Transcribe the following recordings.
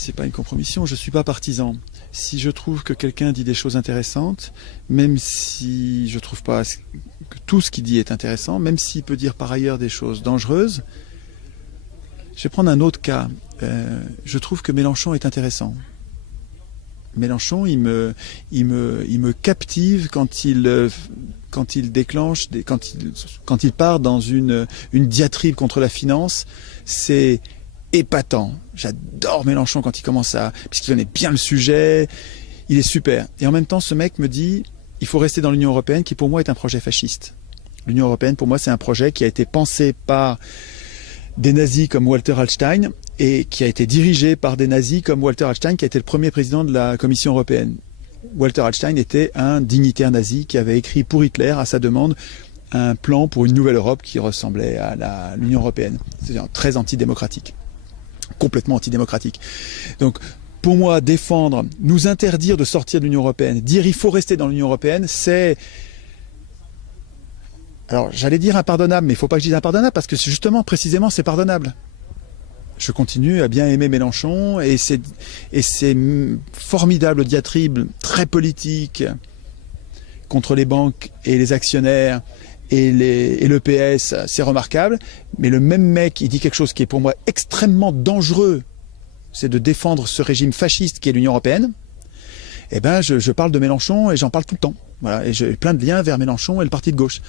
C'est pas une compromission, je suis pas partisan. Si je trouve que quelqu'un dit des choses intéressantes, même si je trouve pas que tout ce qu'il dit est intéressant, même s'il peut dire par ailleurs des choses dangereuses, je vais prendre un autre cas. Je trouve que Mélenchon est intéressant. Mélenchon, il me captive quand il déclenche, quand il part dans une diatribe contre la finance. C'est épatant. J'adore Mélenchon quand il commence puisqu'il connaît bien le sujet, il est super. Et en même temps, ce mec me dit, il faut rester dans l'Union européenne, qui pour moi est un projet fasciste. L'Union européenne, pour moi, c'est un projet qui a été pensé par des nazis comme Walter Hallstein et qui a été dirigé par des nazis comme Walter Hallstein, qui a été le premier président de la Commission européenne. Walter Hallstein était un dignitaire nazi qui avait écrit pour Hitler, à sa demande, un plan pour une nouvelle Europe qui ressemblait à l'Union européenne. C'est-à-dire très antidémocratique. Complètement antidémocratique. Donc, pour moi, défendre, nous interdire de sortir de l'Union européenne, dire il faut rester dans l'Union européenne, c'est... Alors, j'allais dire impardonnable, mais il ne faut pas que je dise impardonnable, parce que justement, précisément, c'est pardonnable. Je continue à bien aimer Mélenchon, et ces formidables diatribes très politiques contre les banques et les actionnaires, et le PS, c'est remarquable, mais le même mec, il dit quelque chose qui est pour moi extrêmement dangereux, c'est de défendre ce régime fasciste qui est l'Union européenne. Eh ben, je parle de Mélenchon et j'en parle tout le temps. Voilà, et j'ai plein de liens vers Mélenchon et le parti de gauche.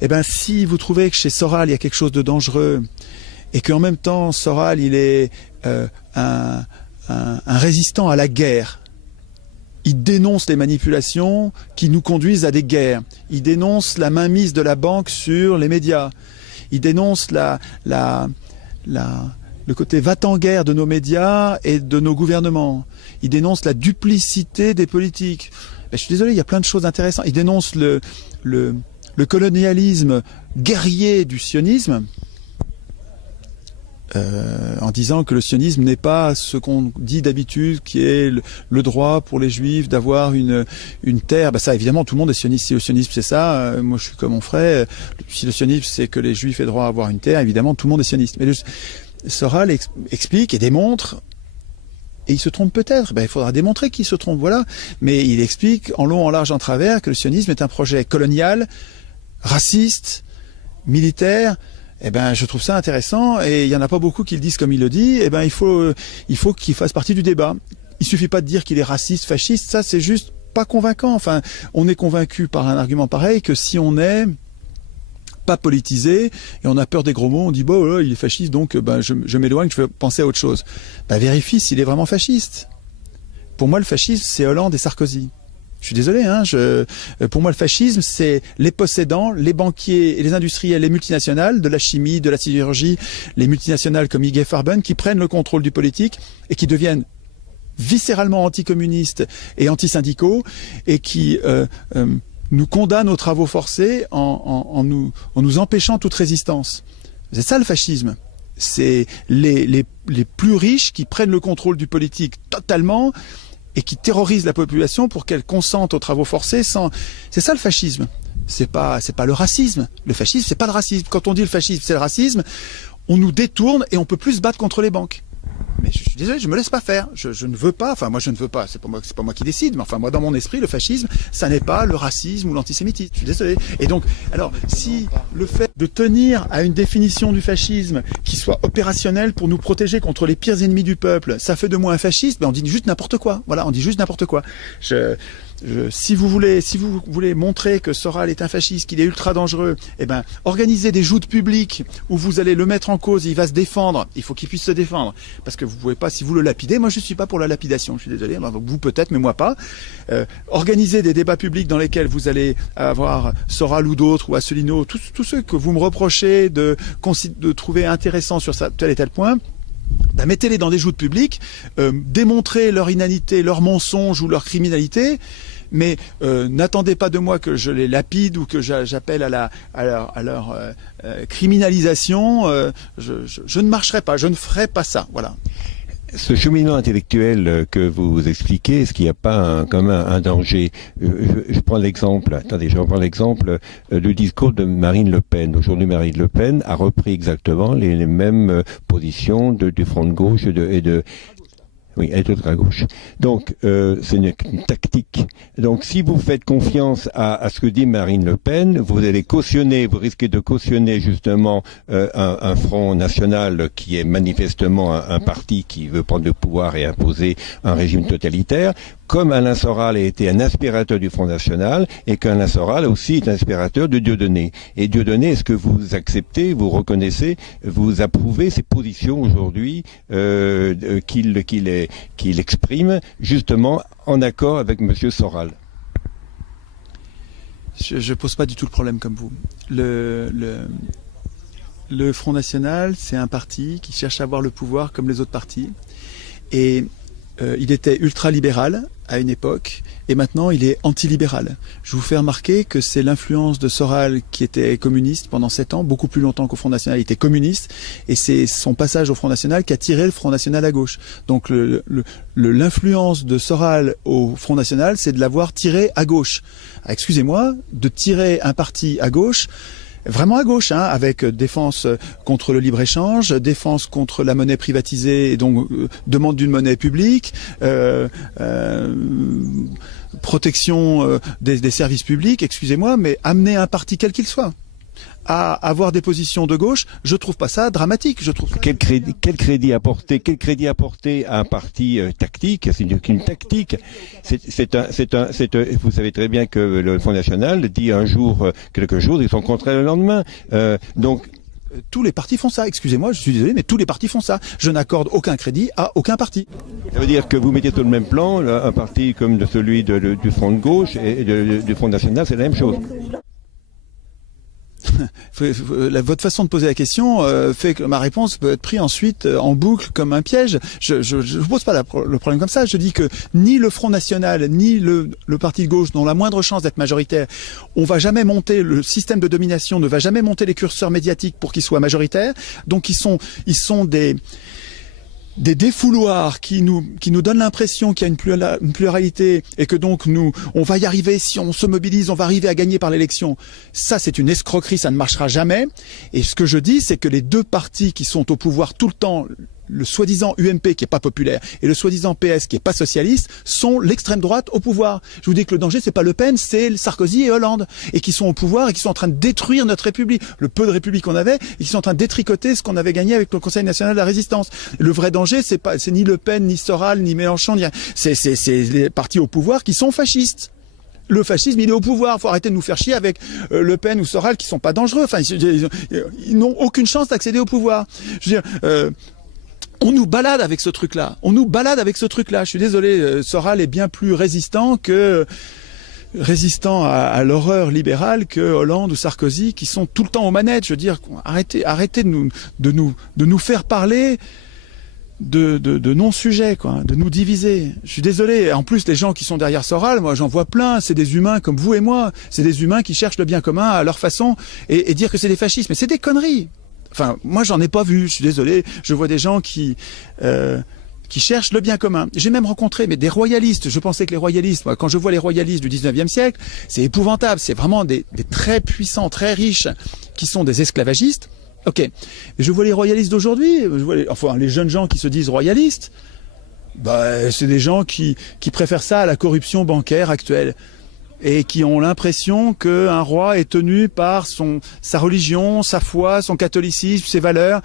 Eh ben, si vous trouvez que chez Soral, il y a quelque chose de dangereux, et qu'en même temps, Soral, il est un résistant à la guerre, il dénonce les manipulations qui nous conduisent à des guerres. Il dénonce la mainmise de la banque sur les médias. Il dénonce le côté va-t-en-guerre de nos médias et de nos gouvernements. Il dénonce la duplicité des politiques. Ben, je suis désolé, il y a plein de choses intéressantes. Il dénonce le colonialisme guerrier du sionisme. En disant que le sionisme n'est pas ce qu'on dit d'habitude, qui est le droit pour les juifs d'avoir une terre. Ben ça, évidemment, tout le monde est sioniste. Si le sionisme c'est ça, moi je suis comme mon frère. Si le sionisme c'est que les juifs aient droit à avoir une terre, évidemment, tout le monde est sioniste. Mais Soral explique et démontre, et il se trompe peut-être, ben, il faudra démontrer qu'il se trompe, voilà. Mais il explique en long, en large, en travers que le sionisme est un projet colonial, raciste, militaire. Eh ben, je trouve ça intéressant, et il y en a pas beaucoup qui le disent comme il le dit. Eh ben, il faut qu'il fasse partie du débat. Il suffit pas de dire qu'il est raciste, fasciste, ça c'est juste pas convaincant. Enfin, on est convaincu par un argument pareil que si on est pas politisé et on a peur des gros mots, on dit bon, là, il est fasciste, donc ben je m'éloigne, je vais penser à autre chose. Ben, vérifie s'il est vraiment fasciste. Pour moi, le fascisme, c'est Hollande et Sarkozy. Je suis désolé, hein, pour moi le fascisme, c'est les possédants, les banquiers et les industriels, les multinationales, de la chimie, de la sidérurgie, les multinationales comme IG Farben, qui prennent le contrôle du politique et qui deviennent viscéralement anticommunistes et antisyndicaux, et qui nous condamnent aux travaux forcés en nous empêchant toute résistance. C'est ça le fascisme. C'est les plus riches qui prennent le contrôle du politique totalement, et qui terrorise la population pour qu'elle consente aux travaux forcés sans... C'est ça le fascisme. C'est pas le racisme. Le fascisme, c'est pas le racisme. Quand on dit le fascisme, c'est le racisme, on nous détourne et on peut plus se battre contre les banques. Mais je suis désolé, je me laisse pas faire. Je ne veux pas, enfin moi je ne veux pas, c'est pas moi qui décide, mais enfin moi dans mon esprit, le fascisme, ça n'est pas le racisme ou l'antisémitisme. Je suis désolé. Et donc, alors, si le fait de tenir à une définition du fascisme qui soit opérationnelle pour nous protéger contre les pires ennemis du peuple, ça fait de moi un fasciste, ben on dit juste n'importe quoi. Voilà, on dit juste n'importe quoi. Si vous voulez montrer que Soral est un fasciste, qu'il est ultra dangereux, eh ben, organisez des joutes publiques où vous allez le mettre en cause, il va se défendre, il faut qu'il puisse se défendre. Parce que vous pouvez pas, si vous le lapidez, moi je suis pas pour la lapidation, je suis désolé, vous peut-être, mais moi pas. Organisez des débats publics dans lesquels vous allez avoir Soral ou d'autres, ou Asselineau, tous ceux que vous me reprochez de trouver intéressants sur tel et tel point. Ben, mettez-les dans des joutes publiques, démontrez leur inanité, leur mensonge ou leur criminalité, mais n'attendez pas de moi que je les lapide ou que j'appelle à leur criminalisation. Je ne marcherai pas, je ne ferai pas ça. Voilà. Ce cheminement intellectuel que vous expliquez, est-ce qu'il n'y a pas quand même un danger? Je prends l'exemple, du discours de Marine Le Pen. Aujourd'hui, Marine Le Pen a repris exactement les mêmes positions du Front de gauche Oui, elle est autre à gauche. Donc, c'est une tactique. Donc, si vous faites confiance à ce que dit Marine Le Pen, vous risquez de cautionner justement un Front National qui est manifestement un parti qui veut prendre le pouvoir et imposer un régime totalitaire, comme Alain Soral a été un aspirateur du Front National et qu'Alain Soral aussi est un aspirateur de Dieudonné. Et Dieudonné, est-ce que vous acceptez, vous reconnaissez, vous approuvez ces positions aujourd'hui qu'il exprime justement en accord avec M. Soral? Je ne pose pas du tout le problème comme vous. Le Front National, c'est un parti qui cherche à avoir le pouvoir comme les autres partis. Et il était ultra-libéral à une époque, et maintenant il est anti-libéral. Je vous fais remarquer que c'est l'influence de Soral qui était communiste pendant 7 ans, beaucoup plus longtemps qu'au Front National, il était communiste, et c'est son passage au Front National qui a tiré le Front National à gauche. Donc l'influence de Soral au Front National, c'est de l'avoir tiré à gauche. Excusez-moi, de tirer un parti à gauche, vraiment à gauche, hein, avec défense contre le libre-échange, défense contre la monnaie privatisée et donc demande d'une monnaie publique, protection des services publics, excusez-moi, mais amener un parti quel qu'il soit à avoir des positions de gauche, je trouve pas ça dramatique. Je trouve ça... Quel crédit apporter à un parti tactique? C'est une tactique. Vous savez très bien que le Front National dit un jour quelque chose et son contraire le lendemain. Donc tous les partis font ça. Excusez-moi, je suis désolé, mais tous les partis font ça. Je n'accorde aucun crédit à aucun parti. Ça veut dire que vous mettez sur le même plan un parti comme celui du Front de gauche et du Front National, c'est la même chose. Votre façon de poser la question fait que ma réponse peut être prise ensuite en boucle comme un piège. Je ne pose pas le problème comme ça. Je dis que ni le Front National, ni le parti de gauche n'ont la moindre chance d'être majoritaire. On va jamais monter, le système de domination ne va jamais monter les curseurs médiatiques pour qu'ils soient majoritaires. Donc ils sont des défouloirs qui nous donnent l'impression qu'il y a une pluralité et que donc on va y arriver, si on se mobilise, on va arriver à gagner par l'élection. Ça, c'est une escroquerie, ça ne marchera jamais. Et ce que je dis, c'est que les deux partis qui sont au pouvoir tout le temps, le soi-disant UMP qui est pas populaire et le soi-disant PS qui est pas socialiste, sont l'extrême droite au pouvoir. Je vous dis que le danger, c'est pas Le Pen, c'est Sarkozy et Hollande, et qui sont au pouvoir et qui sont en train de détruire notre République, le peu de République qu'on avait, et qui sont en train de détricoter ce qu'on avait gagné avec le Conseil national de la résistance. Le vrai danger, c'est ni Le Pen, ni Soral, ni Mélenchon, c'est les partis au pouvoir qui sont fascistes. Le fascisme, il est au pouvoir. Faut arrêter de nous faire chier avec Le Pen ou Soral qui sont pas dangereux. Enfin, ils n'ont aucune chance d'accéder au pouvoir. Je veux dire, on nous balade avec ce truc-là. Je suis désolé, Soral est bien plus résistant à l'horreur libérale que Hollande ou Sarkozy, qui sont tout le temps aux manettes. Je veux dire, arrêtez de nous faire parler de non-sujets, quoi, de nous diviser. Je suis désolé. En plus, les gens qui sont derrière Soral, moi j'en vois plein, c'est des humains comme vous et moi. C'est des humains qui cherchent le bien commun à leur façon et dire que c'est des fascistes. Mais c'est des conneries. Enfin, moi, j'en ai pas vu. Je suis désolé. Je vois des gens qui cherchent le bien commun. J'ai même rencontré des royalistes. Je pensais que les royalistes, moi, quand je vois les royalistes du 19e siècle, c'est épouvantable. C'est vraiment des très puissants, très riches, qui sont des esclavagistes. Ok. Et je vois les royalistes d'aujourd'hui. Les jeunes gens qui se disent royalistes. C'est des gens qui préfèrent ça à la corruption bancaire actuelle. Et qui ont l'impression qu'un roi est tenu par sa religion, sa foi, son catholicisme, ses valeurs.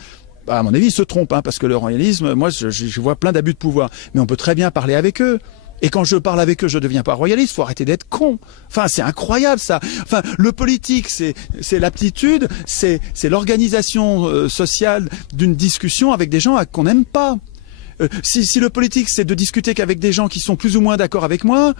À mon avis, ils se trompent, hein, parce que le royalisme, moi, je vois plein d'abus de pouvoir. Mais on peut très bien parler avec eux. Et quand je parle avec eux, je ne deviens pas royaliste. Faut arrêter d'être con. Enfin, c'est incroyable, ça. Enfin, le politique, c'est l'aptitude, c'est l'organisation sociale d'une discussion avec des gens qu'on n'aime pas. Si le politique, c'est de discuter qu'avec des gens qui sont plus ou moins d'accord avec moi,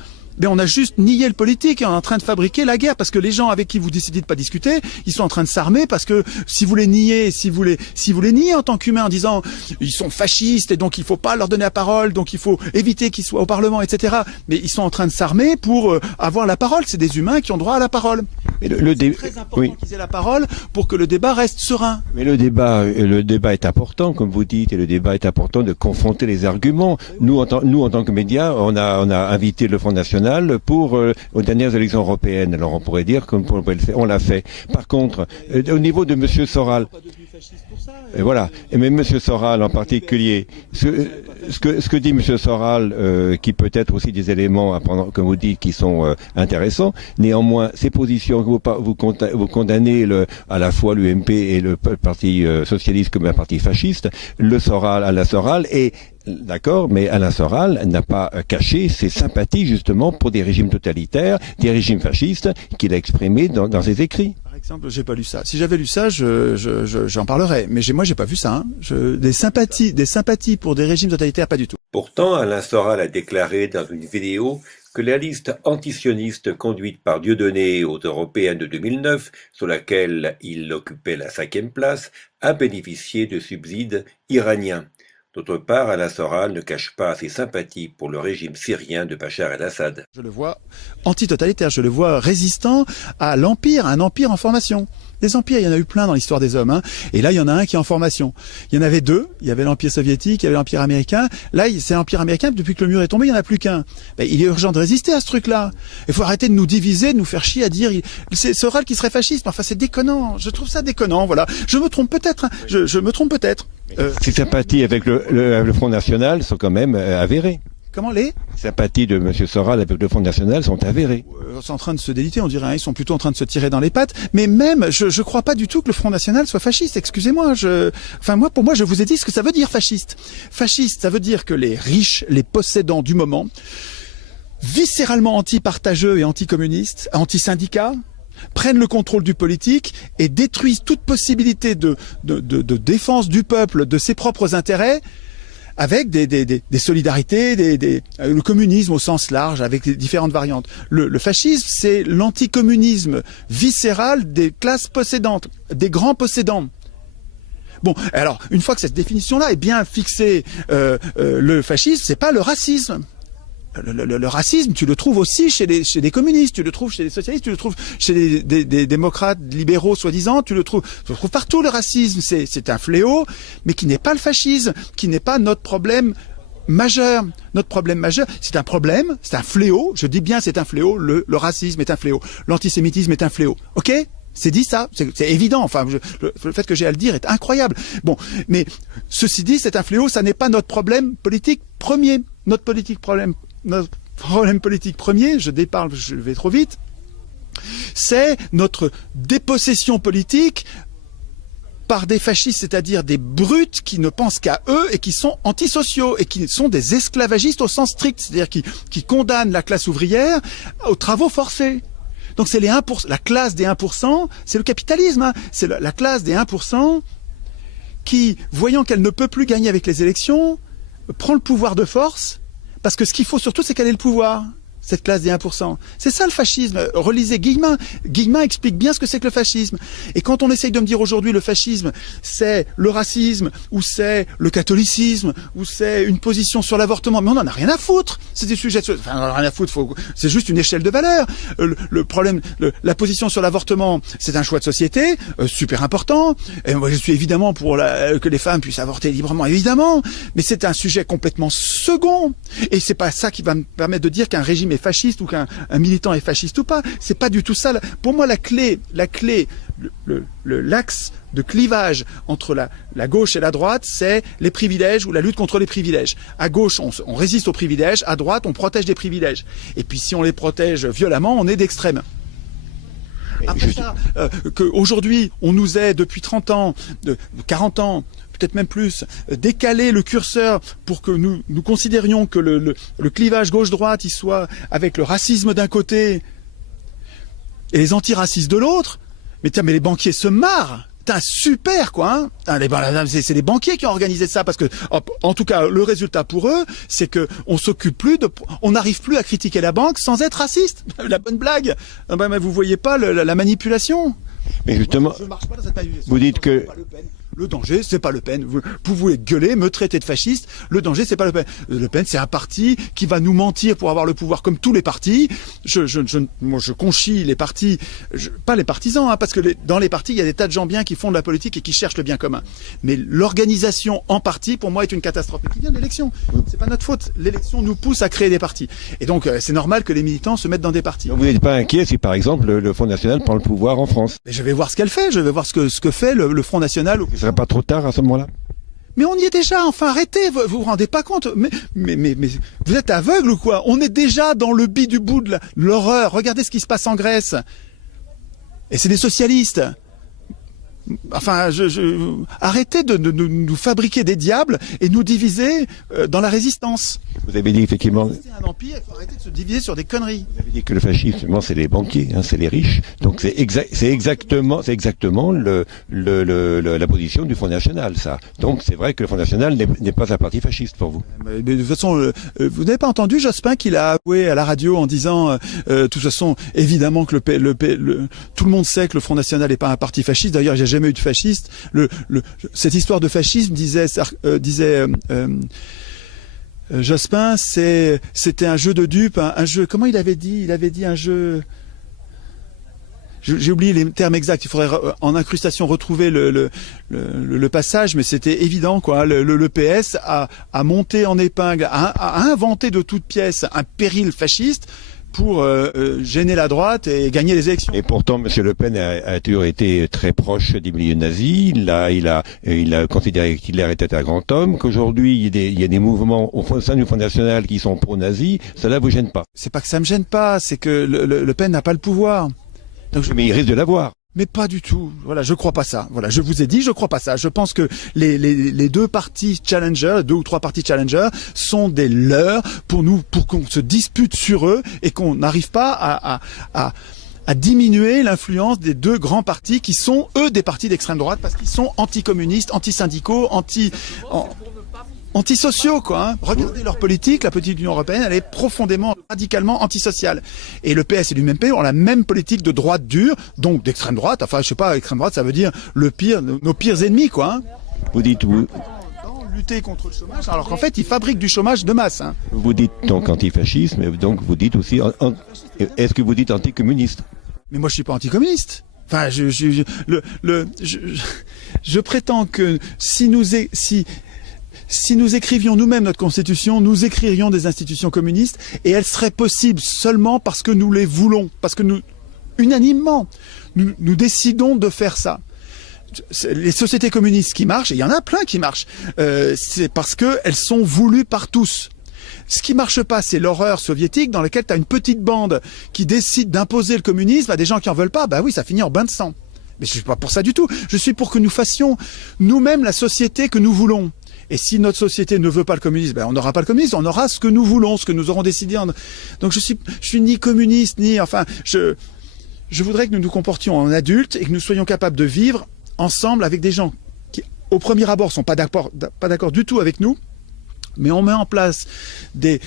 on a juste nié le politique et on est en train de fabriquer la guerre, parce que les gens avec qui vous décidez de pas discuter, ils sont en train de s'armer, parce que si vous les niez, si vous les niez en tant qu'humain en disant ils sont fascistes et donc il faut pas leur donner la parole, donc il faut éviter qu'ils soient au Parlement, etc. Mais ils sont en train de s'armer pour avoir la parole. C'est des humains qui ont droit à la parole. C'est très important qu'ils aient la parole pour que le débat reste serein. Mais le débat est important, comme vous dites, et le débat est important de confronter les arguments. Nous, en tant que médias, on a invité le Front National aux dernières élections européennes. Alors on pourrait dire qu'on l'a fait. Par contre, au niveau de M. Soral, Et voilà. Et même M. Soral en particulier, ce que dit M. Soral, qui peut être aussi des éléments à prendre, comme vous dites, qui sont intéressants, néanmoins, ces positions que vous condamnez à la fois l'UMP et le Parti socialiste comme un parti fasciste, Alain Soral et d'accord, mais Alain Soral n'a pas caché ses sympathies justement pour des régimes totalitaires, des régimes fascistes qu'il a exprimés dans ses écrits. Par exemple, j'ai pas lu ça. Si j'avais lu ça, j'en parlerais. Mais moi, j'ai pas vu ça. Des sympathies pour des régimes totalitaires, pas du tout. Pourtant, Alain Soral a déclaré dans une vidéo que la liste antisioniste conduite par Dieudonné aux Européennes de 2009, sur laquelle il occupait la 5e place, a bénéficié de subsides iraniens. D'autre part, Alain Soral ne cache pas ses sympathies pour le régime syrien de Bachar el-Assad. Je le vois antitotalitaire, je le vois résistant à l'empire, un empire en formation. Des empires, il y en a eu plein dans l'histoire des hommes, et là il y en a un qui est en formation. Il y en avait deux, il y avait l'empire soviétique, il y avait l'empire américain. Là c'est l'empire américain, depuis que le mur est tombé, il n'y en a plus qu'un. Il est urgent de résister à ce truc-là. Il faut arrêter de nous diviser, de nous faire chier à dire c'est Soral qui serait fasciste. Enfin c'est déconnant, je trouve ça déconnant, voilà. Je me trompe peut-être, je me trompe peut-être. Ses sympathies avec le Front National sont quand même avérées. Comment les sympathies de M. Soral avec le Front National sont avérées. C'est en train de se déliter, on dirait, ils sont plutôt en train de se tirer dans les pattes. Mais même, je crois pas du tout que le Front National soit fasciste, excusez-moi. Pour moi, je vous ai dit ce que ça veut dire fasciste. Fasciste, ça veut dire que les riches, les possédants du moment, viscéralement anti-partageux et anti-communistes, anti-syndicats, prennent le contrôle du politique et détruisent toute possibilité de défense du peuple, de ses propres intérêts, avec des solidarités, le communisme au sens large, avec les différentes variantes. Le fascisme, c'est l'anticommunisme viscéral des classes possédantes, des grands possédants. Bon, alors, une fois que cette définition-là est bien fixée, le fascisme, c'est pas le racisme. Le racisme, tu le trouves aussi chez des communistes, tu le trouves chez les socialistes, tu le trouves chez des démocrates libéraux soi-disant, tu le trouves partout. Le racisme, c'est un fléau, mais qui n'est pas le fascisme, qui n'est pas notre problème majeur. Notre problème majeur, c'est un problème, c'est un fléau, je dis bien c'est un fléau, le racisme est un fléau, l'antisémitisme est un fléau, ok ? C'est dit ça, c'est évident, enfin, le fait que j'ai à le dire est incroyable. Bon, mais ceci dit, c'est un fléau, ça n'est pas notre problème politique premier. Notre problème politique premier, je vais trop vite, c'est notre dépossession politique par des fascistes, c'est-à-dire des brutes qui ne pensent qu'à eux et qui sont antisociaux et qui sont des esclavagistes au sens strict, c'est-à-dire qui condamnent la classe ouvrière aux travaux forcés. Donc c'est les 1%, la classe des 1%, c'est le capitalisme, c'est la classe des 1% qui, voyant qu'elle ne peut plus gagner avec les élections, prend le pouvoir de force, parce que ce qu'il faut surtout, c'est qu'elle ait le pouvoir, cette classe des 1%. C'est ça le fascisme. Relisez Guillemin. Guillemin explique bien ce que c'est que le fascisme. Et quand on essaye de me dire aujourd'hui le fascisme, c'est le racisme, ou c'est le catholicisme, ou c'est une position sur l'avortement, mais on n'en a rien à foutre. C'est des sujets, enfin, on n'en a rien à foutre, c'est juste une échelle de valeur. Le problème, la position sur l'avortement, c'est un choix de société, super important. Et moi, je suis évidemment pour que les femmes puissent avorter librement, évidemment. Mais c'est un sujet complètement second. Et c'est pas ça qui va me permettre de dire qu'un régime est fasciste ou qu'un militant est fasciste ou pas. C'est pas du tout ça. Pour moi, l'axe de clivage entre la gauche et la droite, c'est les privilèges ou la lutte contre les privilèges. À gauche, on résiste aux privilèges. À droite, on protège des privilèges. Et puis, si on les protège violemment, on est d'extrême. Après ça, qu'aujourd'hui, on nous ait depuis 30 ans, 40 ans, peut-être même plus, décaler le curseur pour que nous considérions que le clivage gauche-droite, il soit avec le racisme d'un côté et les antiracistes de l'autre. Mais tiens, mais les banquiers se marrent. Super, quoi, hein. C'est les banquiers qui ont organisé ça, parce que, en tout cas, le résultat pour eux, c'est que on n'arrive plus à critiquer la banque sans être raciste. La bonne blague. Mais vous voyez pas la manipulation. Mais justement, je marche pas dans cette manipulation. Vous dites que le danger, c'est pas Le Pen. Vous pouvez gueuler, me traiter de fasciste. Le danger, c'est pas Le Pen. Le Pen, c'est un parti qui va nous mentir pour avoir le pouvoir, comme tous les partis. Moi, je conchis les partis, pas les partisans, hein, parce que dans les partis, il y a des tas de gens bien qui font de la politique et qui cherchent le bien commun. Mais l'organisation en parti, pour moi, est une catastrophe. Mais qui vient de l'élection. C'est pas notre faute. L'élection nous pousse à créer des partis. Et donc, c'est normal que les militants se mettent dans des partis. Vous n'êtes pas inquiet si, par exemple, le Front National prend le pouvoir en France? Mais je vais voir ce qu'elle fait. Je vais voir ce que fait le Front National. serait pas trop tard à ce moment-là? Mais on y est déjà, enfin arrêtez, vous vous rendez pas compte, mais vous êtes aveugle ou quoi? On est déjà dans le du bout de l'horreur, regardez ce qui se passe en Grèce. Et c'est des socialistes. Enfin, arrêtez de nous fabriquer des diables et nous diviser dans la résistance. Vous avez dit effectivement... C'est un empire, il faut arrêter de se diviser sur des conneries. Vous avez dit que le fascisme, c'est les banquiers, hein, c'est les riches. Donc c'est exactement la position du Front National, ça. Donc c'est vrai que le Front National n'est pas un parti fasciste pour vous. Mais de toute façon, vous n'avez pas entendu Jospin qu'il a avoué à la radio en disant, de toute façon, évidemment que tout le monde sait que le Front National n'est pas un parti fasciste. D'ailleurs, il n'y a jamais eu de fasciste. Cette histoire de fascisme disait Jospin, c'était un jeu de dupes, un jeu. Comment il avait dit? Il avait dit un jeu. J'ai oublié les termes exacts. Il faudrait en incrustation retrouver le passage, mais c'était évident, quoi. Le PS a monté en épingle, a inventé de toutes pièces un péril fasciste pour gêner la droite et gagner les élections. Et pourtant, M. Le Pen a toujours été très proche des milieux nazis. Il a considéré qu'Hitler était un grand homme, qu'aujourd'hui il y a des mouvements au sein du Front National qui sont pro-nazis. Cela vous gêne pas? C'est pas que ça me gêne pas, c'est que Le Pen n'a pas le pouvoir. Donc, mais il risque de l'avoir. Mais pas du tout. Voilà, je crois pas ça. Voilà, je vous ai dit, je crois pas ça. Je pense que les deux partis challenger, 2 ou 3 partis challenger, sont des leurs pour qu'on se dispute sur eux et qu'on n'arrive pas à diminuer l'influence des 2 grands partis qui sont, eux, des partis d'extrême droite parce qu'ils sont anticommunistes, antisyndicaux, antisociaux, quoi. Hein. Regardez leur politique, la politique de l'Union européenne, elle est profondément, radicalement antisociale. Et le PS et l'UMP ont la même politique de droite dure, donc d'extrême droite. Enfin, je sais pas, extrême droite, ça veut dire nos pires ennemis, quoi. Hein. Vous dites lutter contre le chômage, alors qu'en fait, ils fabriquent du chômage de masse. Hein. Vous dites donc antifascisme, mais donc vous dites aussi, est-ce que vous dites anticommuniste? Mais moi, je suis pas anticommuniste. Enfin, je prétends que si nous écrivions nous-mêmes notre constitution, nous écririons des institutions communistes et elles seraient possibles seulement parce que nous les voulons, parce que unanimement, nous décidons de faire ça. Les sociétés communistes qui marchent, et il y en a plein qui marchent, c'est parce qu'elles sont voulues par tous. Ce qui marche pas, c'est l'horreur soviétique dans laquelle tu as une petite bande qui décide d'imposer le communisme à des gens qui en veulent pas. Bah oui, ça finit en bain de sang. Mais je suis pas pour ça du tout. Je suis pour que nous fassions nous-mêmes la société que nous voulons. Et si notre société ne veut pas le communisme, ben on n'aura pas le communisme, on aura ce que nous voulons, ce que nous aurons décidé. Donc je suis ni communiste, ni... Enfin, je voudrais que nous nous comportions en adultes et que nous soyons capables de vivre ensemble avec des gens qui, au premier abord, sont pas d'accord du tout avec nous, mais on met en place des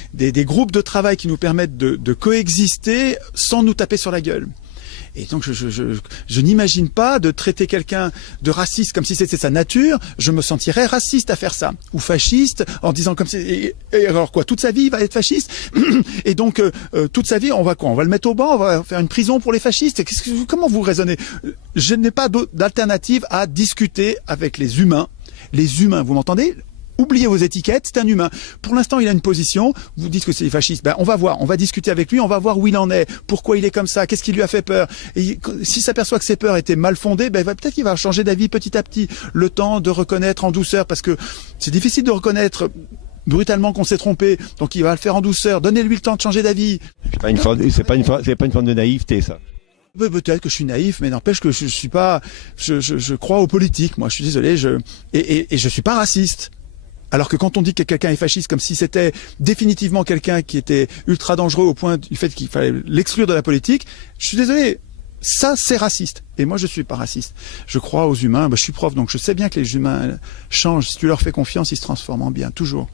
groupes de travail qui nous permettent de coexister sans nous taper sur la gueule. Et donc je n'imagine pas de traiter quelqu'un de raciste comme si c'était sa nature. Je me sentirais raciste à faire ça, ou fasciste en disant comme si. Et alors quoi, toute sa vie il va être fasciste. Et donc toute sa vie on va quoi? On va le mettre au banc, on va faire une prison pour les fascistes. Comment vous raisonnez? Je n'ai pas d'alternative à discuter avec les humains. Les humains, vous m'entendez? Oubliez vos étiquettes, c'est un humain. Pour l'instant, il a une position, vous dites que c'est fasciste. Ben, on va voir, on va discuter avec lui, on va voir où il en est, pourquoi il est comme ça, qu'est-ce qui lui a fait peur. Et s'il s'aperçoit que ses peurs étaient mal fondées, ben, peut-être qu'il va changer d'avis petit à petit. Le temps de reconnaître en douceur, parce que c'est difficile de reconnaître brutalement qu'on s'est trompé. Donc il va le faire en douceur. Donnez-lui le temps de changer d'avis. C'est pas une forme de naïveté, ça. Peut-être que je suis naïf, mais n'empêche que je suis pas, je crois aux politiques. Moi, je suis désolé, et je suis pas raciste. Alors que quand on dit que quelqu'un est fasciste, comme si c'était définitivement quelqu'un qui était ultra dangereux au point du fait qu'il fallait l'exclure de la politique, je suis désolé, ça c'est raciste. Et moi je suis pas raciste. Je crois aux humains, je suis prof, donc je sais bien que les humains changent. Si tu leur fais confiance, ils se transforment en bien, toujours.